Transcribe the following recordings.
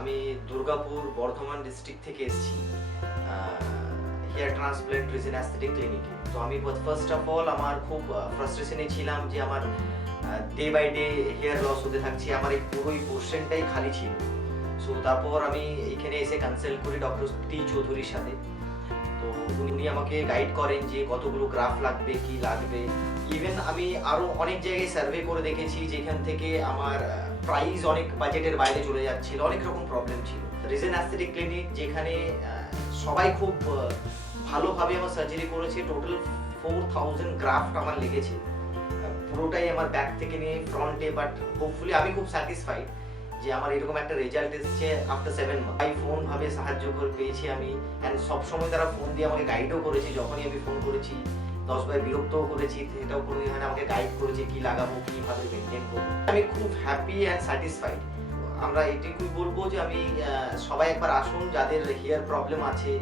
আমি দুর্গাপুর বর্ধমান ডিস্ট্রিক্ট থেকে এসেছি হেয়ার ট্রান্সপ্ল্যান্ট রিজন অ্যাস্থেটিক ক্লিনিকে। তো আমি ফার্স্ট অফ অল আমার খুব ফ্রাস্ট্রেশনে ছিলাম যে আমার day by day hair loss হতে থাকছে, আমার এই পুরোই পোর্শনটাই খালি ছিল। সো তারপর আমি এখানে এসে কনসাল্ট করি ডক্টর টি চৌধুরীর সাথে। তো উনি আমাকে গাইড করেন যে কতগুলো গ্রাফ লাগবে, কি লাগবে। ইভেন আমি আরও অনেক জায়গায় সার্ভে করে দেখেছি যেখান থেকে আমার প্রাইস অনেক বাজেটের বাইরে চলে যাচ্ছিল, অনেক রকম প্রবলেম ছিল। রিজন অ্যাস্থেটিক ক্লিনিক যেখানে সবাই খুব ভালোভাবে আমার সার্জারি করেছে। টোটাল 4000 গ্রাফট আমার লেগেছে, পুরোটাই আমার ব্যাক থেকে নিয়ে ফ্রন্টে। বাট হোপফুলি আমি খুব স্যাটিসফাইড যে আমার এরকম একটা রেজাল্ট এসেছে আফটার 7 মান্থ। তাই ফোন ভাবে সাহায্য করে পেয়েছি আমি, অ্যান্ড সবসময় তারা ফোন দিয়ে আমাকে গাইডও করেছে। যখনই আমি ফোন করেছি 10 বার বিরক্তও করেছি, এটাও কোনো হয় না, আমাকে গাইড করেছে কি লাগাবো, কীভাবে মেনটেন করবো। আমি খুব হ্যাপি অ্যান্ড স্যাটিসফাইড। আমরা এটুকুই বলবো যে আমি সবাই একবার আসুন, যাদের হেয়ার প্রবলেম আছে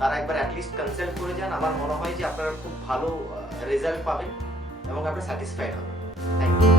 তারা একবার অ্যাটলিস্ট কনসাল্ট করে যান। আমার মনে হয় যে আপনারা খুব ভালো রেজাল্ট পাবেন এবং আপনারা স্যাটিসফাইড হবেন। Thank you.